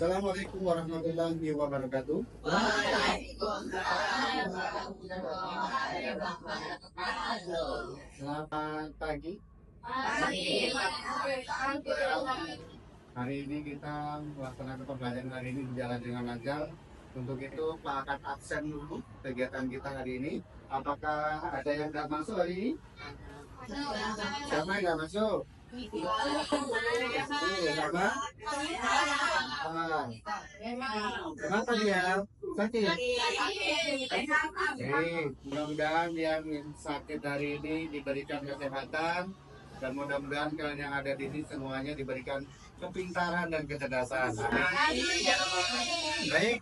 Assalamualaikum warahmatullahi wabarakatuh. Selamat pagi. Hari ini kita melaksanakan pembelajaran hari ini berjalan dengan lancar. Untuk itu Pak akan absen dulu kegiatan kita hari ini. Apakah ada yang tidak masuk hari ini? Siapa yang tidak masuk? Sama? Kenapa dia? Sakit? Mudah-mudahan yang sakit hari ini diberikan kesehatan, dan mudah-mudahan kalian yang ada di sini semuanya diberikan kepintaran dan kecerdasan. Baik,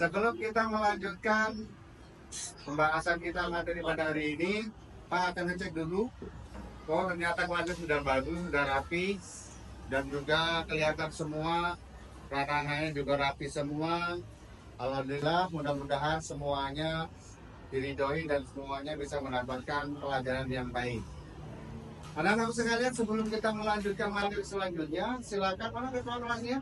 sebelum kita melanjutkan pembahasan kita materi pada hari ini, Pak akan ngecek dulu. Oh, ternyata kelasnya sudah bagus, sudah rapi, dan juga kelihatan semua ranahnya juga rapi semua. Alhamdulillah, mudah-mudahan semuanya diridhoi dan semuanya bisa mendapatkan pelajaran yang baik. Anak-anak sekalian, sebelum kita melanjutkan materi selanjutnya, silakan. Mana ketua kelasnya?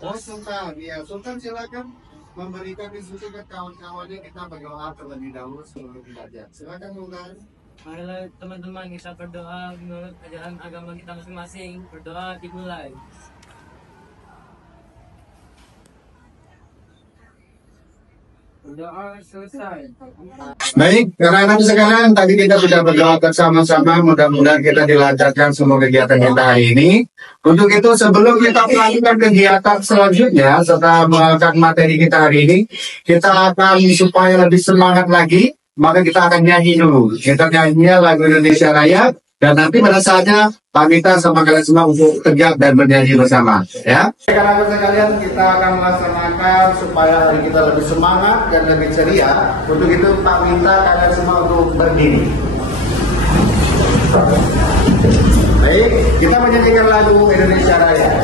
Oh, Sultan. Ya, Sultan silakan memberikan instruksi ke kawan-kawannya. Kita berdoa terlebih dahulu sebelum belajar. Silakan, Sultan. Marilah teman-teman kita berdoa menurut ajaran agama kita masing-masing. Berdoa dimulai. Berdoa selesai. Baik, anak-anak sekalian, tadi kita sudah berdoa bersama-sama. Mudah-mudahan kita dilancarkan semua kegiatan kita hari ini. Untuk itu, sebelum kita melakukan kegiatan selanjutnya setelah melakukan materi kita hari ini, kita akan supaya lebih semangat lagi, maka kita akan nyanyi dulu. Kita nyanyi lagu Indonesia Raya, dan nanti pada saatnya Pak Mita sama kalian semua untuk tegak dan bernyanyi bersama. Ya. Anak-anak sekalian, kita akan melaksanakan supaya hari kita lebih semangat dan lebih ceria. Untuk itu Pak Mita kalian semua untuk berdiri. Baik, kita menyanyikan lagu Indonesia Raya.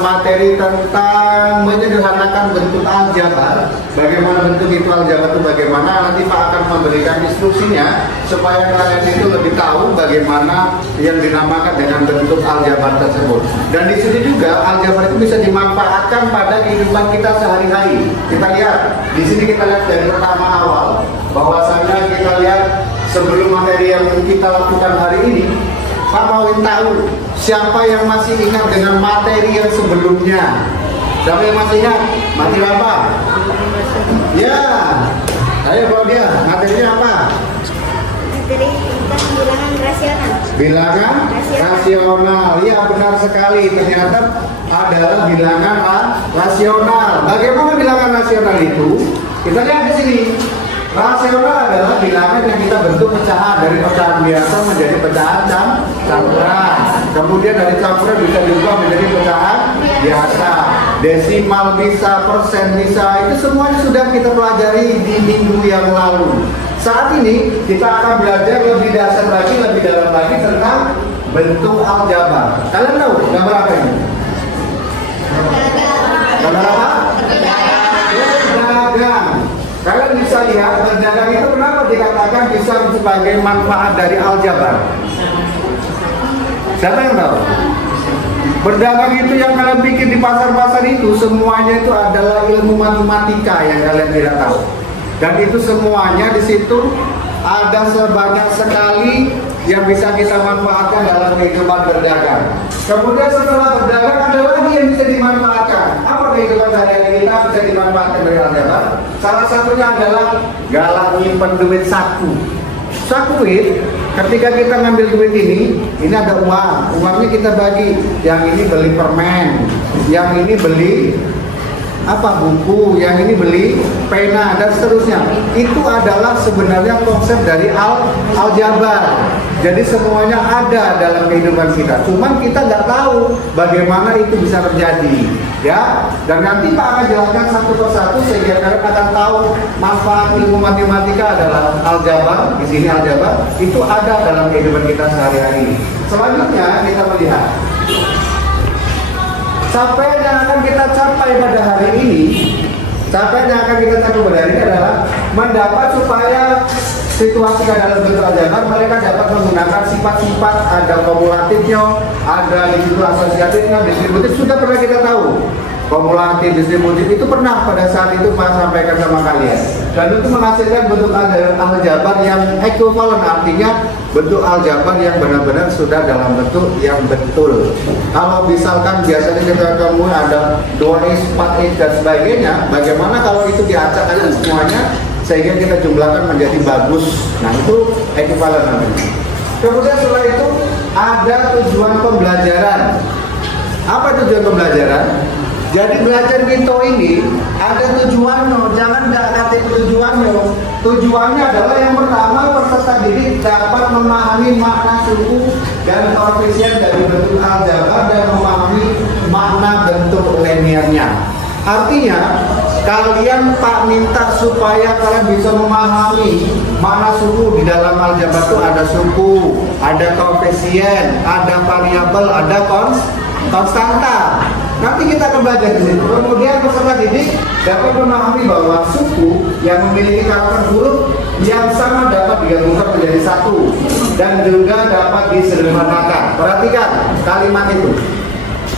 Materi tentang menyederhanakan bentuk aljabar. Bagaimana bentuk itu aljabar itu bagaimana, nanti Pak akan memberikan instruksinya supaya kalian itu lebih tahu bagaimana yang dinamakan dengan bentuk aljabar tersebut. Dan di sini juga aljabar itu bisa dimanfaatkan pada kehidupan kita sehari-hari. Kita lihat di sini, kita lihat dari pertama awal bahwasanya kita lihat sebelum materi yang kita lakukan hari ini, Pak mau tahu siapa yang masih ingat dengan materi yang sebelumnya? Siapa yang masih ingat? Materi apa? Ya, ayo Claudia, materinya apa? Materi tentang bilangan rasional. Bilangan rasional. Ya, benar sekali. Ternyata adalah bilangan rasional. Bagaimana bilangan rasional itu? Kita lihat di sini. Rasional adalah bilangan yang kita bentuk pecahan, dari pecahan biasa menjadi pecahan campuran. Kemudian dari campuran bisa diubah menjadi pecahan biasa. Desimal bisa, persen bisa, itu semuanya sudah kita pelajari di minggu yang lalu. Saat ini kita akan belajar lebih dasar lagi, lebih dalam lagi tentang bentuk aljabar. Kalian tahu gambar apa ini? Gambar apa? Berdagang. Kalian bisa lihat berdagang itu kenapa dikatakan bisa sebagai manfaat dari aljabar? Siapa yang tahu? Berdagang itu yang kalian bikin di pasar-pasar itu semuanya itu adalah ilmu matematika yang kalian tidak tahu. Dan itu semuanya di situ ada sebanyak sekali yang bisa kita manfaatkan dalam kehidupan berdagang. Kemudian setelah berdagang ada lagi yang bisa dimanfaatkan. Apa kehidupan sehari-hari kita bisa dimanfaatkan dari aljabar? Salah satunya adalah galang nyimpen duit saku. Saku duit, ketika kita ngambil duit ini ada uang. Uangnya kita bagi. Yang ini beli permen, yang ini beli apa buku, yang ini beli pena dan seterusnya. Itu adalah sebenarnya konsep dari aljabar. Jadi semuanya ada dalam kehidupan kita. Cuman kita nggak tahu bagaimana itu bisa terjadi, ya. Dan nanti Pak akan jelaskan satu persatu sehingga kalian akan tahu manfaat ilmu matematika adalah aljabar. Di sini aljabar itu ada dalam kehidupan kita sehari-hari. Selanjutnya kita melihat capaian yang akan kita capai pada hari ini. Capaian yang akan kita capai pada hari ini adalah mendapat supaya situasi dalam bentuk aljabar mereka dapat menggunakan sifat-sifat, ada kumulatifnya, ada di situ asosiatifnya, distributif, sudah pernah kita tahu. Kumulatif, distributif itu pernah pada saat itu Pak sampaikan sama kalian. Dan itu menghasilkan bentuk aljabar yang ekuivalen, artinya bentuk aljabar yang benar-benar sudah dalam bentuk yang betul. Kalau misalkan biasanya kita ketemu ada 2x, 4x dan sebagainya, bagaimana kalau itu diacak aja semuanya sehingga kita jumlahkan menjadi bagus. Nah itu ekuivalen namanya. Kemudian setelah itu ada tujuan pembelajaran. Apa tujuan pembelajaran? Jadi belajar kita ini ada tujuannya, jangan nggak kata tujuannya. Tujuannya adalah yang pertama peserta didik dapat memahami makna suku dan koefisien dari bentuk aljabar dan memahami makna bentuk linearnya. Artinya kalian Pak minta supaya kalian bisa memahami makna suku. Di dalam aljabar itu ada suku, ada koefisien, ada variabel, ada konstanta. Nanti kita akan belajar di situ. Kemudian peserta didik dapat memahami bahwa suku yang memiliki karakter huruf yang sama dapat digabungkan menjadi satu dan juga dapat disederhanakan. Perhatikan kalimat itu.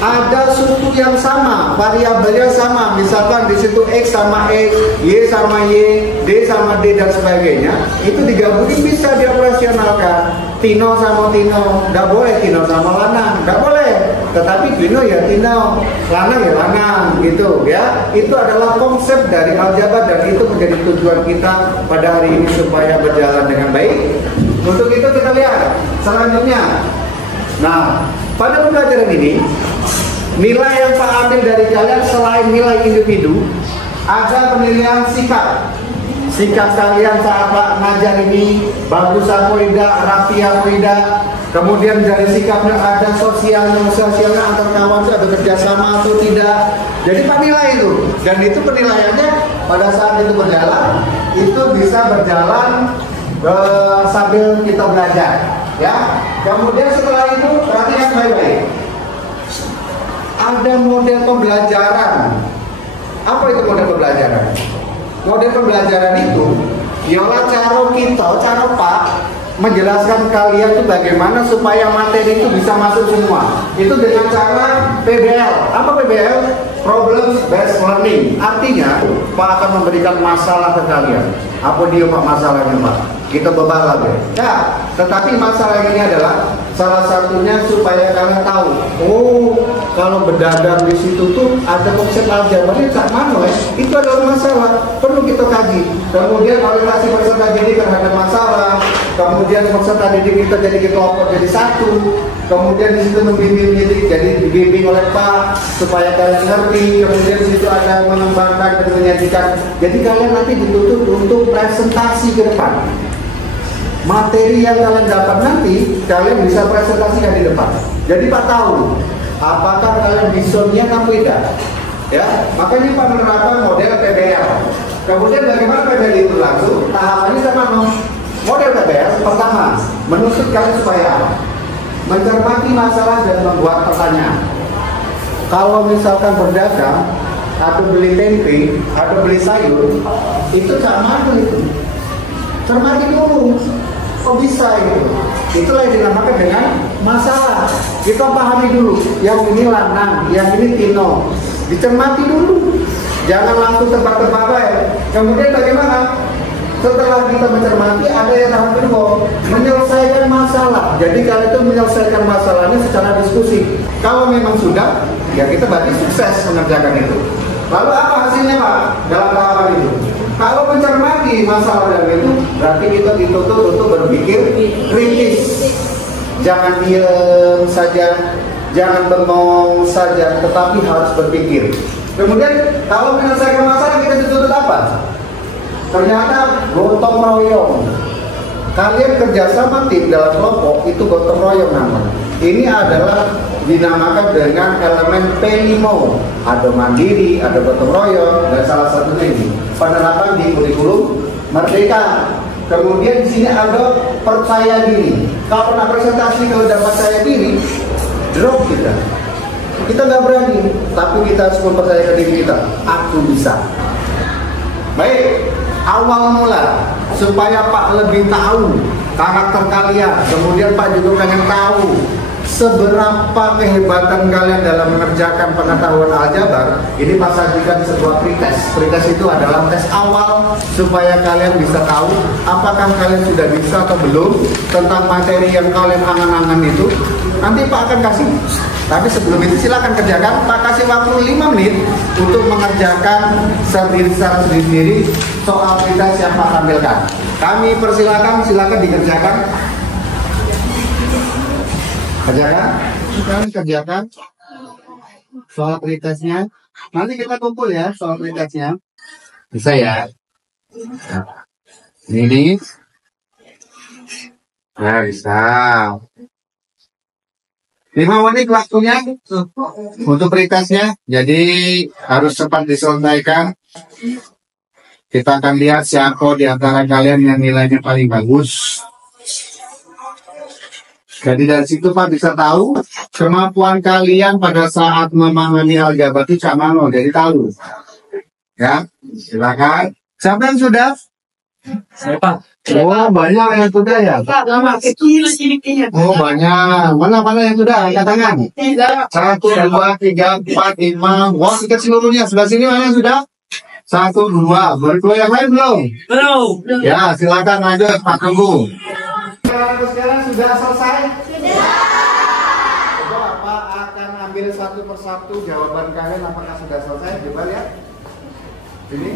Ada suku yang sama, variabelnya sama, misalkan di situ X sama X, Y sama Y, D sama D dan sebagainya, itu digabungin bisa dioperasionalkan. Tino sama Tino, nggak boleh Tino sama Lanang, nggak boleh. Tetapi Tino ya Tino, Lanang ya Lanang, gitu ya. Itu adalah konsep dari aljabar dan itu menjadi tujuan kita pada hari ini supaya berjalan dengan baik. Untuk itu kita lihat selanjutnya. Nah, pada pembelajaran ini, nilai yang Pak ambil dari kalian selain nilai individu, ada penilaian sikap. Sikap kalian saat Pak ngajar ini bagus apa tidak, rapi apa tidak. Kemudian dari sikapnya ada sosialnya antar kawan itu ada kerjasama atau tidak. Jadi Pak nilai itu, dan itu penilaiannya pada saat itu berjalan, itu bisa berjalan sambil kita belajar. Ya, kemudian setelah itu perhatikan baik-baik. Ada model pembelajaran. Apa itu model pembelajaran? Model pembelajaran itu ialah cara Pak menjelaskan kalian itu bagaimana supaya materi itu bisa masuk semua. Itu dengan cara PBL. Apa PBL? Problem Based Learning. Artinya Pak akan memberikan masalah ke kalian. Apa dia Pak masalahnya Pak? Kita bebal lagi. Ya, tetapi masalah ini adalah salah satunya supaya kalian tahu. Oh, kalau berdagang di situ tuh ada konsep aljabarnya tak mana itu adalah masalah. Perlu kita kaji. Kemudian orientasi peserta didik terhadap masalah. Kemudian peserta didik kita jadi kelompok jadi satu. Kemudian di situ membimbing jadi dibimbing oleh Pak supaya kalian ngerti. Kemudian di situ ada mengembangkan dan menyajikan. Jadi kalian nanti dituntut untuk presentasi ke depan. Materi yang kalian dapat nanti kalian bisa presentasikan di depan. Jadi Pak tahu apakah kalian bisa atau tidak. Ya, makanya Pak menerapkan model PBL. Kemudian bagaimana PBL itu langsung? Tahapannya sama model PBL. Pertama, menuntut kalian supaya mencermati masalah dan membuat pertanyaan. Kalau misalkan berdagang atau beli tempe atau beli sayur, itu sama itu. Cermati dulu, kok bisa itu? Itulah yang dinamakan dengan masalah. Kita pahami dulu, yang ini Lanang, yang ini Tino. Dicermati dulu, jangan langsung tebak-tebak baik. Kemudian bagaimana? Setelah kita mencermati, ada yang tahap kedua, menyelesaikan masalah. Jadi kalian itu menyelesaikan masalahnya secara diskusi. Kalau memang sudah, ya kita berarti sukses mengerjakan itu. Lalu apa hasilnya Pak dalam tahapan itu? Kalau mencermati masalah dalam itu, berarti kita dituntut untuk berpikir kritis. Jangan diam saja. jangan bengong saja, tetapi harus berpikir. Kemudian kalau menyelesaikan masalah kita dituntut apa? Ternyata gotong royong. Kalian kerjasama tim dalam kelompok itu gotong royong namanya. Ini adalah dinamakan dengan elemen P5. Ada mandiri, ada gotong royong, dan salah satunya ini penerapan di kurikulum Merdeka. Kemudian di sini ada percaya diri. Kalau pernah presentasi kalau dapat percaya diri, drop kita. Kita nggak berani, tapi kita harus mempercayakan diri kita. Aku bisa. Baik, awal mula supaya Pak lebih tahu karakter kalian. Kemudian Pak juga pengen tahu seberapa kehebatan kalian dalam mengerjakan pengetahuan aljabar. Ini Pak sajikan sebuah pretest. Pretest itu adalah tes awal supaya kalian bisa tahu apakah kalian sudah bisa atau belum tentang materi yang kalian angan-angan itu. Nanti Pak akan kasih. Tapi sebelum itu silakan kerjakan. Pak kasih waktu 5 menit untuk mengerjakan sendiri soal pretest yang Pak tampilkan. Kami persilakan, silakan dikerjakan. Kerjakan soal pretestnya. Nanti kita kumpul ya soal pretestnya. Bisa ya? Ini. Nah, bisa. 5 menit waktunya untuk pretestnya. Jadi harus cepat diselesaikan. Kita akan lihat siapa di antara kalian yang nilainya paling bagus. Jadi dari situ Pak bisa tahu kemampuan kalian pada saat memahami aljabar itu mana, jadi tahu. Ya, silakan. Siapa yang sudah? Saya Pak. Oh, banyak yang sudah ya? Pak, lama kecil sedikitnya. Oh, banyak. Mana yang sudah? Angkat tangan. 1, 2, 3, 4, 5. Wah, ikat seluruhnya. Sebelah sini mana yang sudah? 1, 2. Berdua yang lain belum? Belum. Ya, silakan lanjut Pak Tunggu. Sekarang sudah selesai? Sudah. Coba Pak akan ambil satu persatu jawaban kalian apakah sudah selesai? Coba lihat. Ini.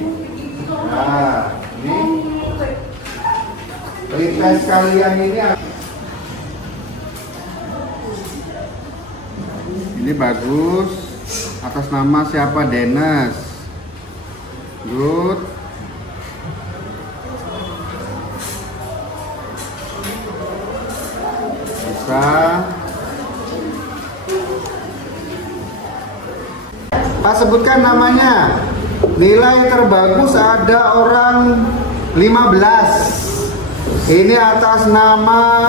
Nah, ini. Pretest kalian ini bagus. Atas nama siapa? Dennis. Good. Pak sebutkan namanya. Nilai terbagus ada orang 15. Ini atas nama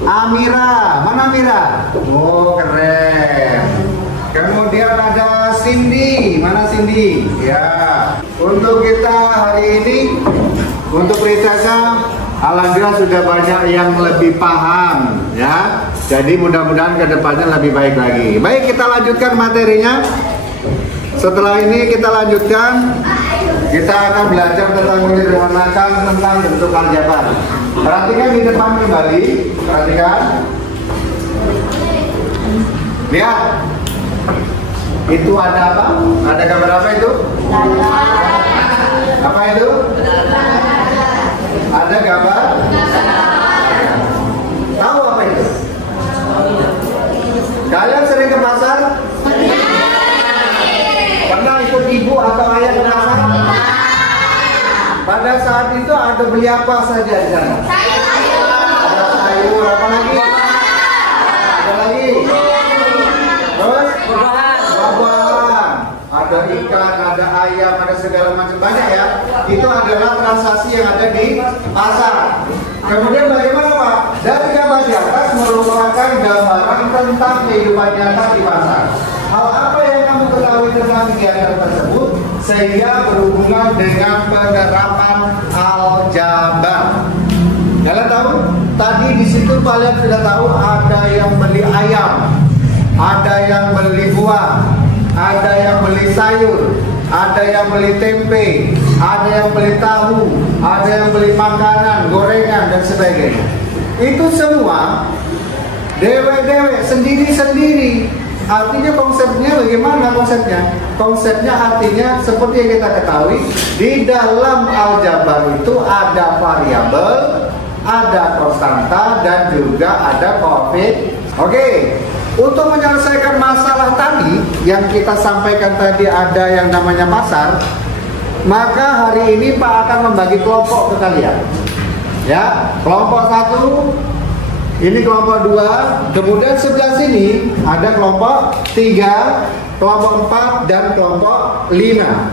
Amira. Mana Amira? Oh, keren. Kemudian ada Cindy. Mana Cindy? Ya. Untuk kita hari ini, untuk pretestnya alhamdulillah sudah banyak yang lebih paham ya. Jadi mudah-mudahan kedepannya lebih baik lagi. Baik, kita lanjutkan materinya. Setelah ini kita lanjutkan. Kita akan belajar tentang menyederhanakan tentang bentuk aljabar. Perhatikan di depan kembali. Perhatikan. Lihat. Itu ada apa? Ada gambar apa itu? Apa itu? Ada gambar? Tahu apa itu? Kalian sering ke pasar? Pernah ikut ibu atau ayah ke pasar? Pada saat itu ada beli apa saja di sana? Ada sayur, apa lagi? Ada lagi? Terus? Buah-buahan. Ada ikan, ada ayam, ada segala macam, banyak ya. Itu adalah transaksi yang ada di pasar. Kemudian bagaimana Pak? Dari gambar di atas merupakan gambaran tentang kehidupan nyata di pasar. Hal apa yang kamu ketahui tentang kegiatan tersebut sehingga berhubungan dengan penerapan aljabar? Kalian tahu? Tadi di situ kalian sudah tahu ada yang beli ayam, ada yang beli buah, ada yang beli sayur, ada yang beli tempe, ada yang beli tahu, ada yang beli makanan, gorengan dan sebagainya. Itu semua dewe-dewe, sendiri-sendiri. Artinya konsepnya bagaimana konsepnya? Konsepnya artinya seperti yang kita ketahui, di dalam aljabar itu ada variabel, ada konstanta dan juga ada koefisien. Oke, untuk menyelesaikan masalah tadi yang kita sampaikan tadi ada yang namanya pasar, maka hari ini Pak akan membagi kelompok ke kalian. Ya, kelompok 1, ini kelompok 2, kemudian sebelah sini ada kelompok 3, kelompok 4, dan kelompok 5.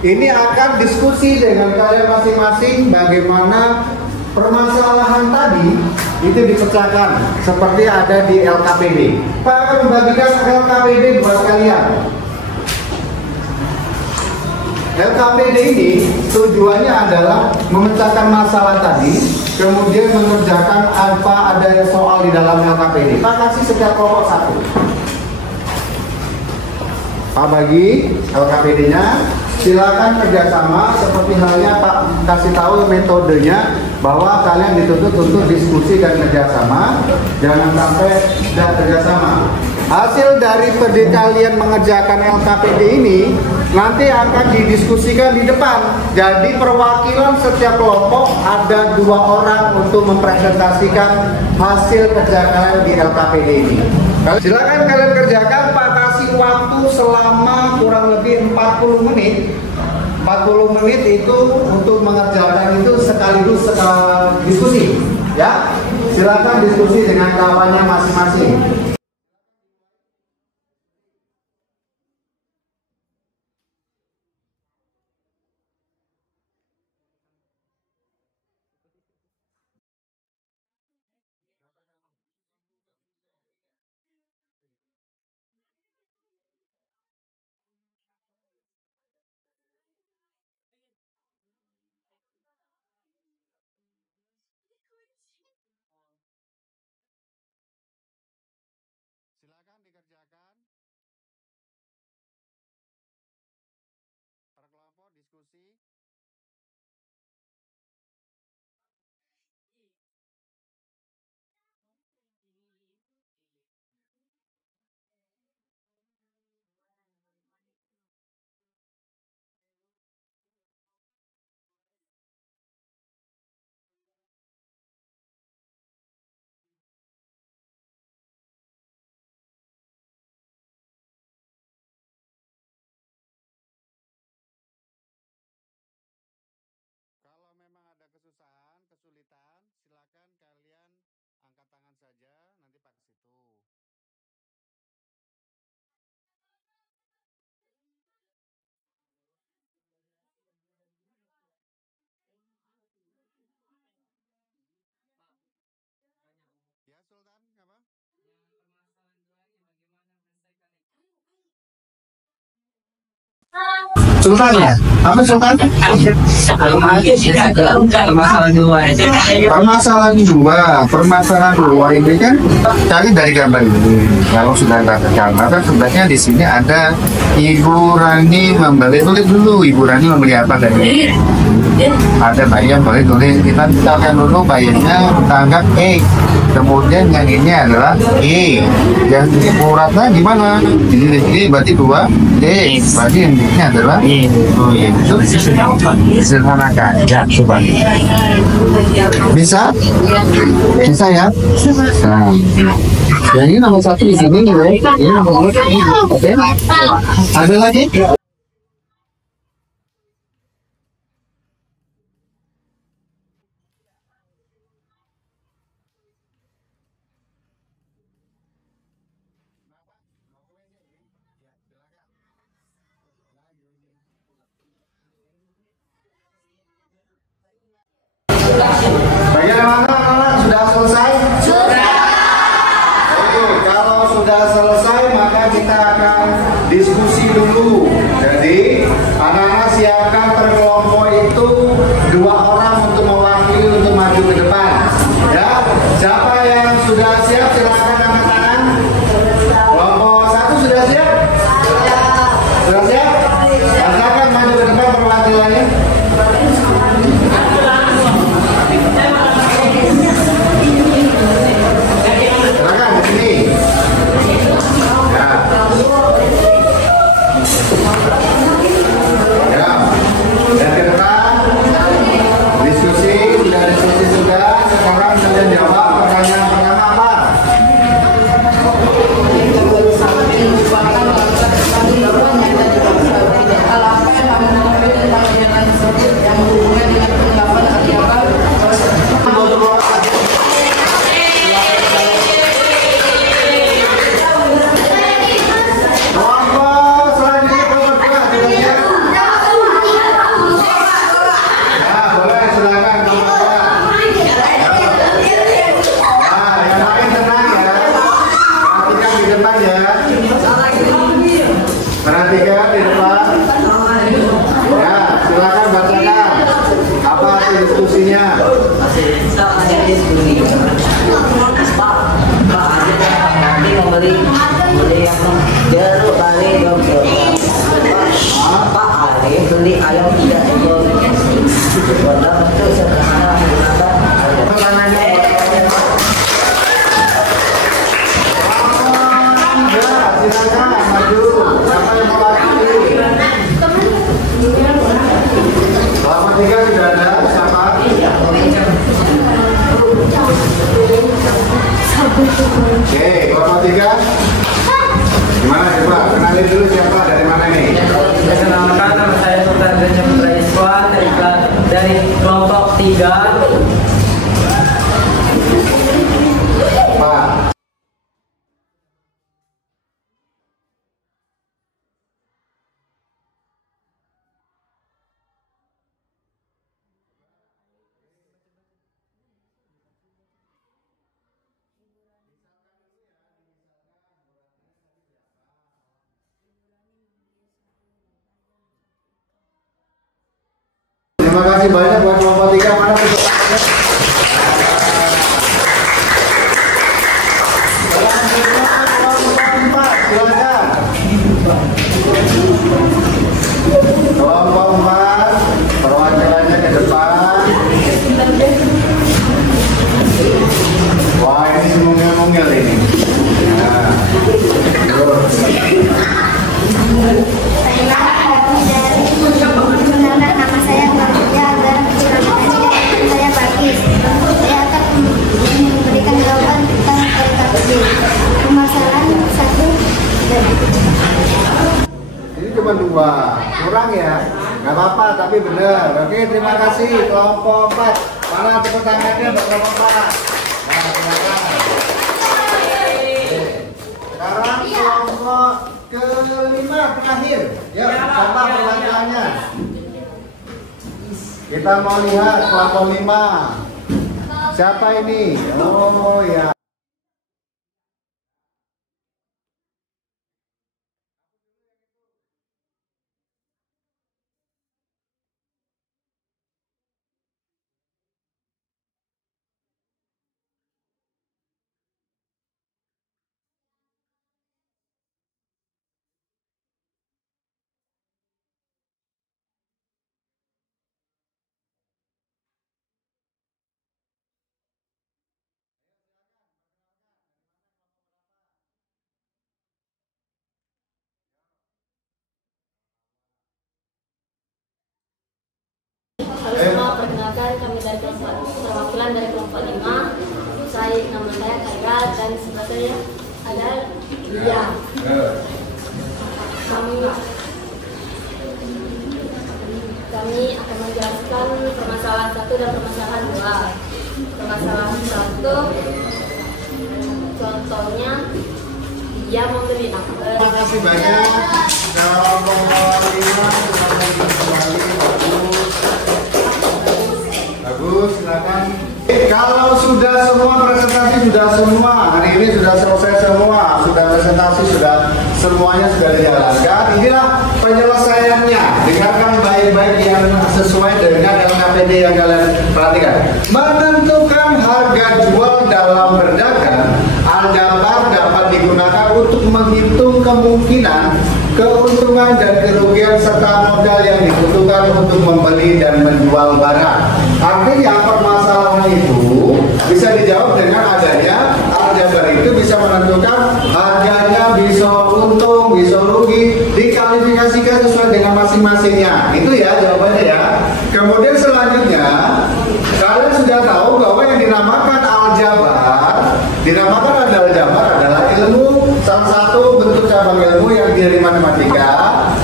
Ini akan diskusi dengan kalian masing-masing bagaimana permasalahan tadi itu dipecahkan seperti ada di LKPD. Pak akan membagikan LKPD buat kalian. LKPD ini tujuannya adalah memecahkan masalah tadi, kemudian mengerjakan apa ada soal di dalam LKPD. Pak kasih setiap kelompok 1. Pak bagi LKPD-nya, silakan kerjasama seperti halnya Pak kasih tahu metodenya bahwa kalian dituntut untuk diskusi dan kerjasama, jangan sampai tidak kerjasama. Hasil dari kalian mengerjakan LKPD ini nanti akan didiskusikan di depan. Jadi perwakilan setiap kelompok ada 2 orang untuk mempresentasikan hasil kerja kalian di LKPD ini. Silakan kalian kerjakan. Pak kasih waktu selama kurang lebih 40 menit. 40 menit itu untuk mengerjakan itu sekaligus diskusi. Ya, silakan diskusi dengan kawannya masing-masing. Silakan dikerjakan. Per kelompok diskusi. Kalau memang ada kesusahan, kesulitan, silakan kalian angkat tangan saja, nanti Pak ke situ. Ya Sultan, apa? Sultan ya? Apa Sultan? Permasalahan dua ini kan cari dari gambar ini. Kalau sudah ada gambar, kan sebenarnya di sini ada Ibu Rani membeli. Tulis dulu Ibu Rani membeli apa tadi? Ada bayam, boleh tulis. Kita akan dulu bayamnya kita anggap E. Kemudian yang ini adalah E. Yang uratnya gimana? Ini berarti 2 E. Berarti yang ini adalah E. Oh iya, itu sederhanakan. Ya, coba. Bisa? Bisa ya? Nah. Yang ini nomor 1 di sini nih, ini nomor 2 ini. Oke. Ada lagi? Bagaimana anak-anak? Sudah selesai? Sudah. Oke, kalau sudah selesai maka kita akan diskusi dulu. beli ayam 3 ekor. Dalam bentuk sederhana menggunakan tangannya. Silakan maju. Siapa yang mau lagi? Kelompok 3 sudah ada. Siapa? Oke, kelompok 3. Gimana coba? Kenalin dulu siapa, dari mana nih? Perkenalkan, nama saya Sultan Raja Putra Iswan dari kelompok 3. Pak. Terima kasih banyak buat kelompok 3. Mana tepuk tangannya? Kelompok 4, silakan. Kelompok 4, perwakilannya ke depan. Wah, ini mungil-mungil ini. Nah, terus. Perkenalkan, nama saya Farida dan saya Bakis. Saya akan memberikan jawaban tentang orientasi. Permasalahan 1 dan Ini cuma 2, kurang ya? Gak apa-apa, tapi benar. Oke, terima kasih kelompok 4. Mana tepuk tangannya buat kelompok 4? Nah, silakan. Sekarang kelompok ke-5 terakhir. Ya, siapa perwakilannya? Kita mau lihat kelompok 5. Siapa ini? Oh ya. Halo semua, perkenalkan kami dari kelompok perwakilan dari kelompok 5. Nama saya Kaira dan sebelah saya ada Lia. Kami akan menjelaskan permasalahan 1 dan permasalahan 2. Permasalahan 1, contohnya dia membeli apa? Terima kasih banyak. Kelompok 5 kembali. Bagus, silakan. Kalau sudah semua presentasi sudah semua, hari ini sudah selesai semua, sudah presentasi sudah semuanya sudah dijalankan. Inilah penyelesaiannya. Dengarkan baik-baik yang sesuai dengan LKPD yang kalian perhatikan. Menentukan harga jual dalam berdagang, aljabar dapat digunakan untuk menghitung kemungkinan keuntungan dan kerugian serta modal yang dibutuhkan untuk membeli dan menjual barang. Artinya permasalahan itu bisa dijawab dengan adanya aljabar. Itu bisa menentukan harganya, bisa untung, bisa rugi, dikalifikasikan sesuai dengan masing-masingnya. Itu ya jawabannya ya. Kemudian selanjutnya kalian sudah tahu bahwa yang dinamakan aljabar adalah ilmu, salah satu bentuk cabang ilmu yang dari matematika.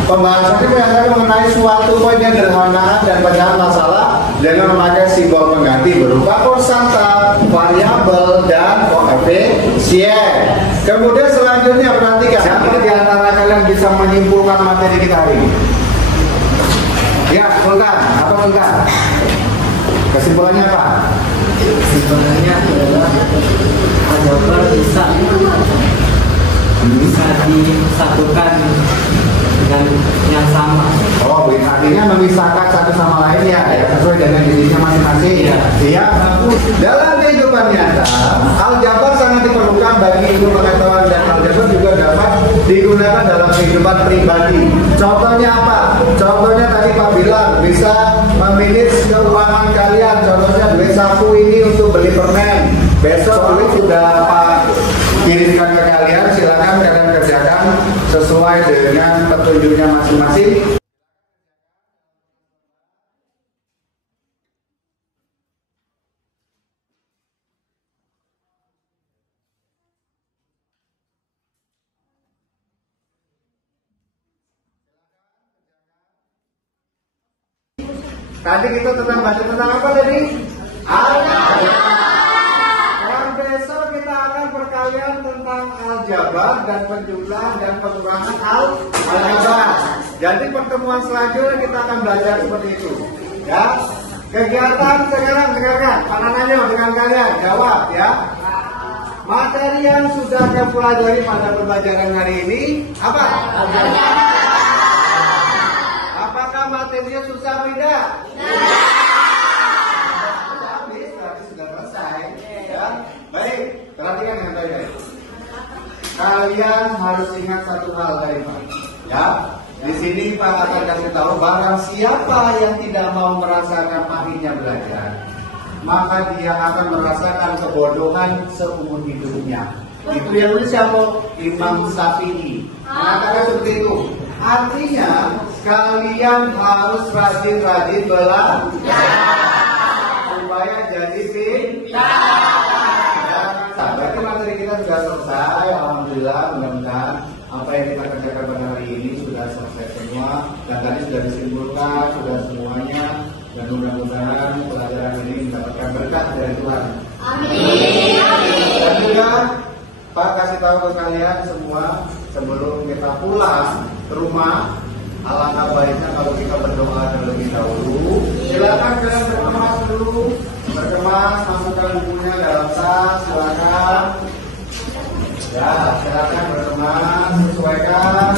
Pembahasannya biasanya mengenai suatu penyederhanaan dan pecahan masalah dengan memakai simbol pengganti berupa konstanta, variabel, dan koefisien. Kemudian selanjutnya perhatikan, ini diantara kalian bisa menyimpulkan materi kita hari ini. Ya, Sultan, apa Sultan? Kesimpulannya apa? Sebenarnya adalah aljabar bisa disatukan dengan yang sama. Oh, artinya memisahkan satu sama lain ya, sesuai dengan jenisnya masing-masing. Iya, bagus. Dalam kehidupan nyata, aljabar sangat diperlukan bagi ilmu pengetahuan dan aljabar juga dapat digunakan dalam kehidupan pribadi. Contohnya apa? Contohnya tadi Pak petunjuknya masing-masing. Tadi kita baca tentang apa tadi? Dan besok kita akan perkalian tentang aljabar dan penjumlahan dan pengurangan aljabar. Jadi pertemuan selanjutnya kita akan belajar seperti itu. Ya. Kegiatan sekarang dengarkan. Pananannya dengan kalian jawab ya. Materi yang sudah kamu pelajari pada pembelajaran hari ini apa? Apakah materinya susah tidak? Sudah selesai. Ya. Baik, perhatikan dengan baik-baik. Kalian harus ingat satu hal dari Pak. Ya, di sini Pak akan kasih tahu barang siapa yang tidak mau merasakan pahitnya belajar, maka dia akan merasakan kebodohan seumur hidupnya. Itu yang nulis siapa? Imam Syafi'i mengatakan seperti itu. Artinya kalian harus rajin-rajin belajar supaya jadi pintar. Berarti materi kita sudah selesai. Alhamdulillah, mudah-mudahan apa yang kita kerjakan pada hari ini sudah selesai semua dan tadi sudah disimpulkan sudah semuanya, dan mudah-mudahan pelajaran ini mendapatkan berkah dari Tuhan. Amin. Dan juga Pak kasih tahu ke kalian semua sebelum kita pulang ke rumah, alangkah baiknya kalau kita berdoa terlebih dahulu. Silakan kalian berkemas dulu, berkemas, masukkan bukunya dalam tas, silakan. Ya, silakan berkemas, sesuaikan.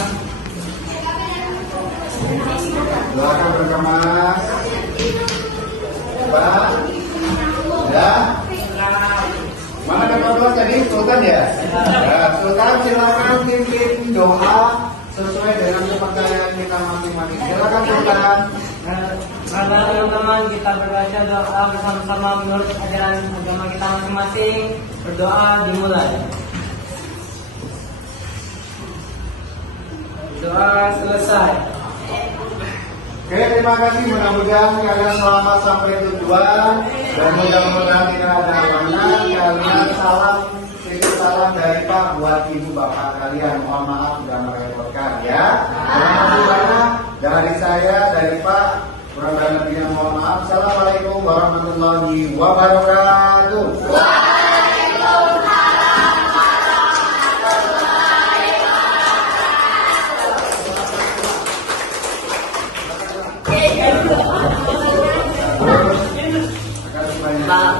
Silakan berkemas. Coba. Ya. Mana dapat doa tadi? Sultan ya? Ya, Sultan silakan pimpin doa sesuai dengan kepercayaan kita masing-masing. Silakan Sultan. Mari teman-teman kita berbaca doa bersama-sama menurut ajaran agama kita masing-masing. Berdoa dimulai. Doa selesai. Oke, terima kasih. Mudah-mudahan kalian selamat sampai tujuan dan mudah-mudahan tidak ada halangan. Kalian titip salam dari Pak buat ibu bapak kalian. Mohon maaf sudah merepotkan ya. Terima kasih banyak dari saya, dari Pak. Kurang lebihnya mohon maaf. Assalamualaikum warahmatullahi wabarakatuh. Pak.